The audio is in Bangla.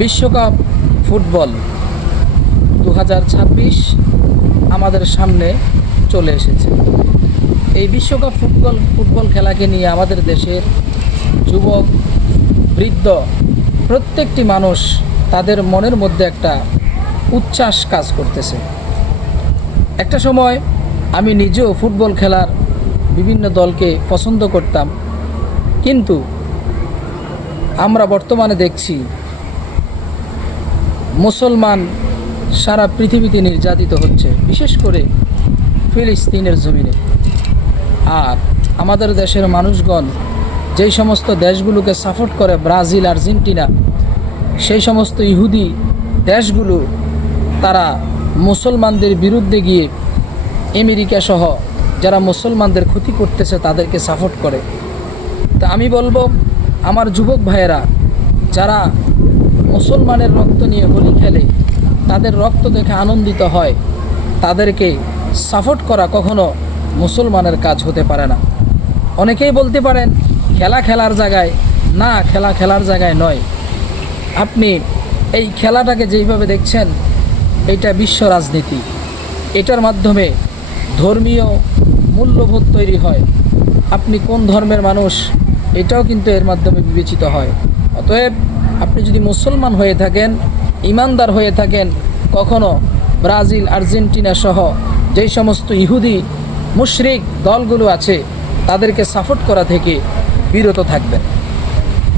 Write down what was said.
বিশ্বকাপ ফুটবল 2026 আমাদের সামনে চলে এসেছে। এই বিশ্বকাপ ফুটবল খেলাকে নিয়ে আমাদের দেশের যুবক, বৃদ্ধ প্রত্যেকটি মানুষ তাদের মনের মধ্যে একটা উচ্ছ্বাস কাজ করতেছে। একটা সময় আমি নিজেও ফুটবল খেলার বিভিন্ন দলকে পছন্দ করতাম, কিন্তু আমরা বর্তমানে দেখছি মুসলমান সারা পৃথিবীতে নির্যাতিত হচ্ছে, বিশেষ করে ফিলিস্তিনের জমিনে। আর আমাদের দেশের মানুষগণ যেই সমস্ত দেশগুলোকে সাপোর্ট করে, ব্রাজিল, আর্জেন্টিনা, সেই সমস্ত ইহুদি দেশগুলো তারা মুসলমানদের বিরুদ্ধে গিয়ে আমেরিকা সহ যারা মুসলমানদের ক্ষতি করতেছে তাদেরকে সাপোর্ট করে। তা আমি বলবো, আমার যুবক ভাইয়েরা যারা মুসলমানের রক্ত নিয়ে হোলি খেলে, তাদের রক্ত দেখে আনন্দিত হয়, তাদেরকে সাপোর্ট করা কখনো মুসলমানের কাজ হতে পারে না। অনেকেই বলতে পারেন খেলা খেলার জায়গায় না, খেলা খেলার জায়গায় নয়। আপনি এই খেলাটাকে যেইভাবে দেখছেন, এটা বিশ্ব রাজনীতি। এটার মাধ্যমে ধর্মীয় মূল্যবোধ তৈরি হয়। আপনি কোন ধর্মের মানুষ এটাও কিন্তু এর মাধ্যমে বিবেচিত হয়। অতএব আপনি যদি মুসলমান হয়ে থাকেন, ইমানদার হয়ে থাকেন, কখনো ব্রাজিল, আর্জেন্টিনা সহ যেই সমস্ত ইহুদি মুশরিক দলগুলো আছে তাদেরকে সাপোর্ট করা থেকে বিরত থাকবেন।